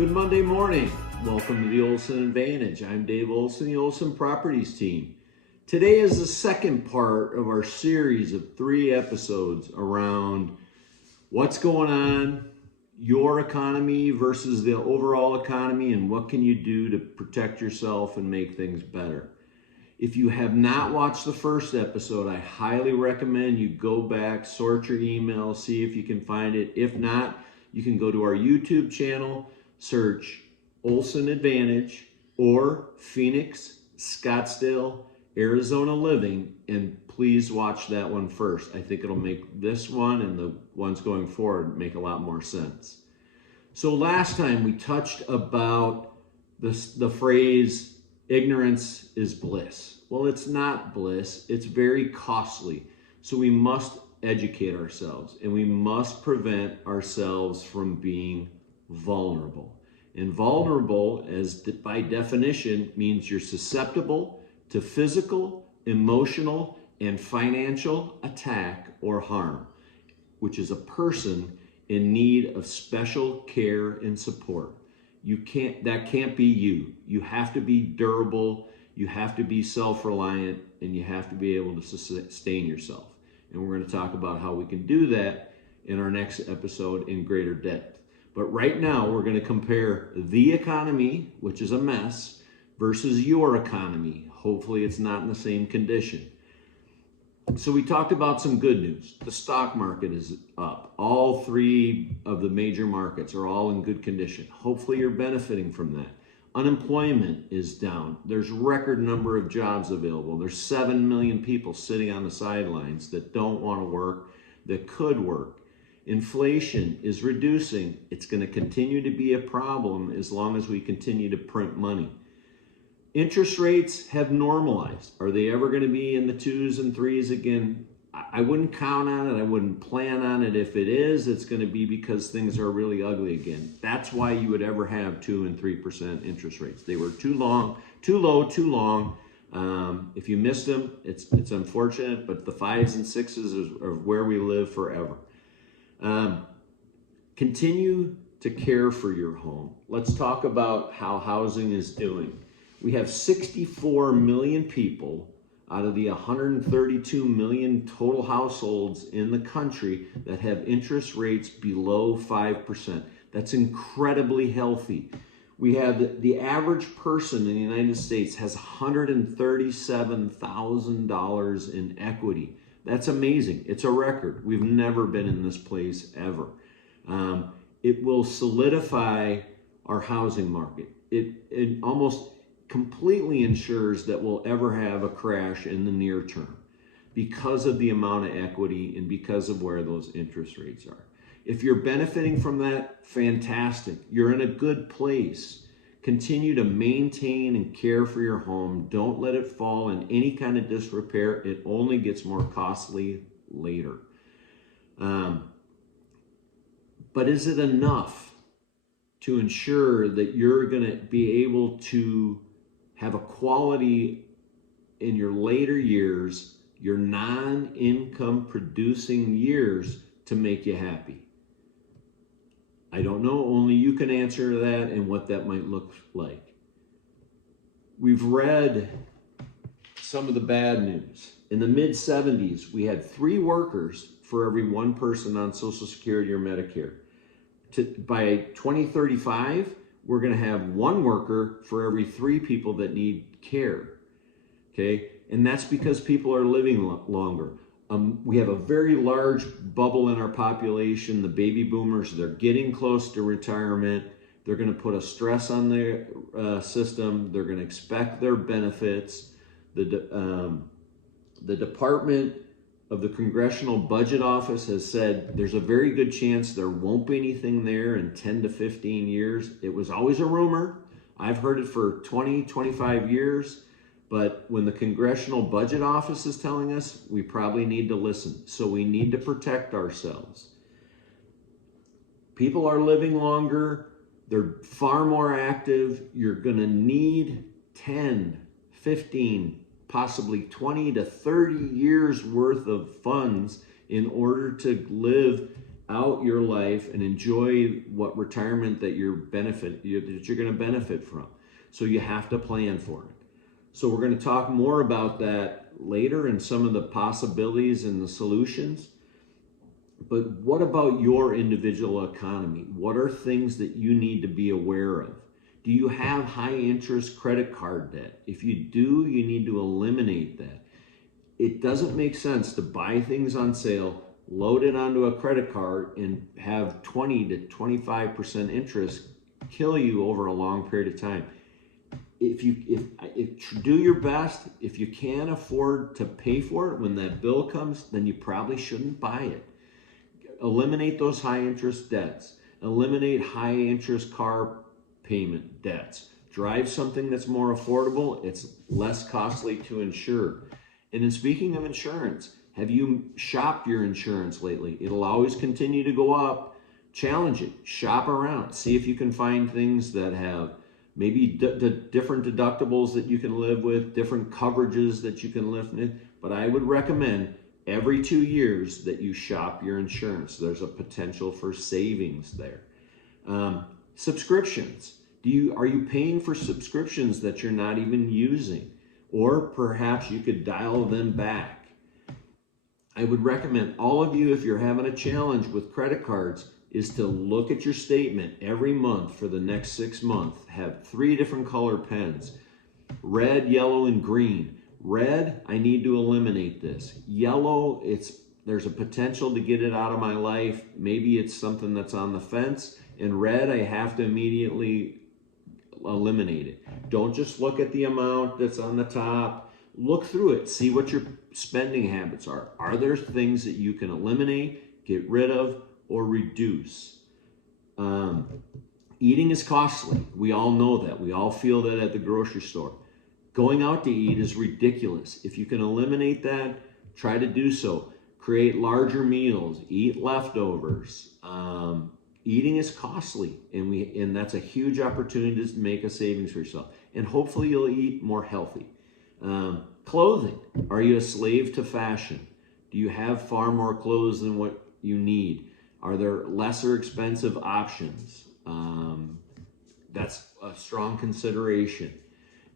Good Monday morning. Welcome to the Olson Advantage. I'm Dave Olson, the Olson Properties Team. Today is the second part of our series of 3 episodes around what's going on, your economy versus the overall economy, and what can you do to protect yourself and make things better. If you have not watched the first episode, I highly recommend you go back, sort your emails, see if you can find it. If not, you can go to our YouTube channel, search Olson Advantage or Phoenix, Scottsdale, Arizona Living, and please watch that one first. I think it'll make this one and the ones going forward make a lot more sense. So last time we touched about the phrase, ignorance is bliss. Well, it's not bliss. It's very costly. So we must educate ourselves and we must prevent ourselves from being vulnerable. And vulnerable, as by definition, means you're susceptible to physical, emotional, and financial attack or harm, which is a person in need of special care and support. That can't be you. You have to be durable, you have to be self-reliant, and you have to be able to sustain yourself. And we're going to talk about how we can do that in our next episode in greater depth. But right now, we're going to compare the economy, which is a mess, versus your economy. Hopefully, it's not in the same condition. So we talked about some good news. The stock market is up. All 3 of the major markets are all in good condition. Hopefully, you're benefiting from that. Unemployment is down. There's record number of jobs available. There's 7 million people sitting on the sidelines that don't want to work, that could work. Inflation is reducing. It's going to continue to be a problem as long as we continue to print money. Interest rates have normalized. Are they ever going to be in the 2s and 3s again? I wouldn't count on it. I wouldn't plan on it. If it is, it's going to be because things are really ugly again. That's why you would ever have 2 and 3% interest rates. They were too low, too long. If you missed them, it's unfortunate, but the 5s and 6s are where we live forever. Continue to care for your home. Let's talk about how housing is doing. We have 64 million people out of the 132 million total households in the country that have interest rates below 5%. That's incredibly healthy. We have the average person in the United States has $137,000 in equity. That's amazing. It's a record. We've never been in this place ever. It will solidify our housing market. It almost completely ensures that we'll ever have a crash in the near term because of the amount of equity and because of where those interest rates are. If you're benefiting from that, fantastic. You're in a good place. Continue to maintain and care for your home. Don't let it fall in any kind of disrepair. It only gets more costly later. But is it enough to ensure that you're going to be able to have a quality in your later years, your non-income producing years, to make you happy? I don't know. Only you can answer that and what that might look like. We've read some of the bad news. In the mid-70s, we had 3 workers for every 1 person on Social Security or Medicare. By 2035, we're going to have 1 worker for every 3 people that need care. Okay? And that's because people are living longer. We have a very large bubble in our population. The baby boomers, they're getting close to retirement. They're going to put a stress on their system. They're going to expect their benefits. The Department of the Congressional Budget Office has said there's a very good chance there won't be anything there in 10 to 15 years. It was always a rumor. I've heard it for 20, 25 years. But when the Congressional Budget Office is telling us, we probably need to listen. So we need to protect ourselves. People are living longer. They're far more active. You're going to need 10, 15, possibly 20 to 30 years worth of funds in order to live out your life and enjoy what retirement that you're going to benefit from. So you have to plan for it. So we're going to talk more about that later and some of the possibilities and the solutions. But what about your individual economy? What are things that you need to be aware of? Do you have high interest credit card debt? If you do, you need to eliminate that. It doesn't make sense to buy things on sale, load it onto a credit card, and have 20 to 25% interest kill you over a long period of time. If do your best. If you can't afford to pay for it when that bill comes, then you probably shouldn't buy it. Eliminate those high interest debts. Eliminate high interest car payment debts. Drive something that's more affordable. It's less costly to insure. And in speaking of insurance, have you shopped your insurance lately? It'll always continue to go up. Challenge it. Shop around. See if you can find things that have maybe different deductibles that you can live with, different coverages that you can live with. But I would recommend every 2 years that you shop your insurance. There's a potential for savings there. Subscriptions. Are you paying for subscriptions that you're not even using? Or perhaps you could dial them back. I would recommend all of you, if you're having a challenge with credit cards, is to look at your statement every month for the next 6 months. Have 3 different color pens: red, yellow, and green. Red, I need to eliminate this. Yellow, there's a potential to get it out of my life. Maybe it's something that's on the fence. And red, I have to immediately eliminate it. Don't just look at the amount that's on the top. Look through it. See what your spending habits are. Are there things that you can eliminate, get rid of, or reduce? Eating is costly. We all know that. We all feel that at the grocery store. Going out to eat is ridiculous. If you can eliminate that, try to do so. Create larger meals. Eat leftovers. Eating is costly, and that's a huge opportunity to make a savings for yourself. And hopefully you'll eat more healthy. Clothing. Are you a slave to fashion? Do you have far more clothes than what you need? Are there lesser expensive options? That's a strong consideration.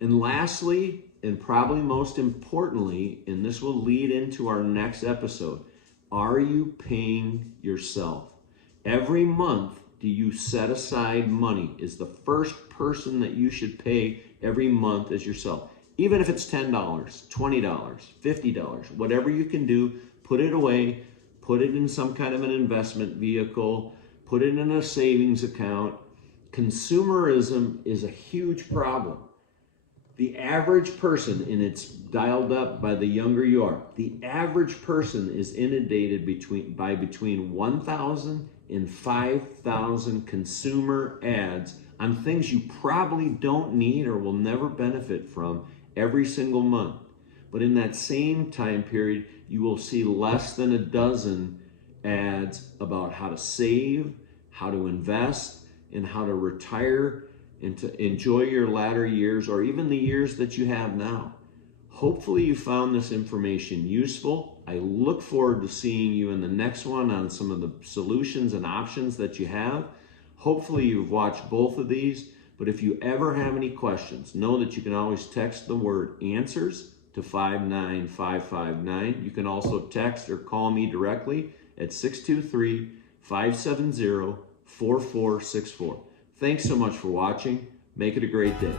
And lastly, and probably most importantly, and this will lead into our next episode, are you paying yourself? Every month, do you set aside money? Is the first person that you should pay every month is yourself. Even if it's $10, $20, $50, whatever you can do, put it away, put it in some kind of an investment vehicle, put it in a savings account. Consumerism is a huge problem. The average person, and it's dialed up by the younger you are, the average person is inundated by between 1,000 and 5,000 consumer ads on things you probably don't need or will never benefit from every single month. But in that same time period, you will see less than a dozen ads about how to save, how to invest, and how to retire and to enjoy your latter years or even the years that you have now. Hopefully you found this information useful. I look forward to seeing you in the next one on some of the solutions and options that you have. Hopefully you've watched both of these, but if you ever have any questions, know that you can always text the word answers to 59559. You can also text or call me directly at 623-570-4464. Thanks so much for watching. Make it a great day.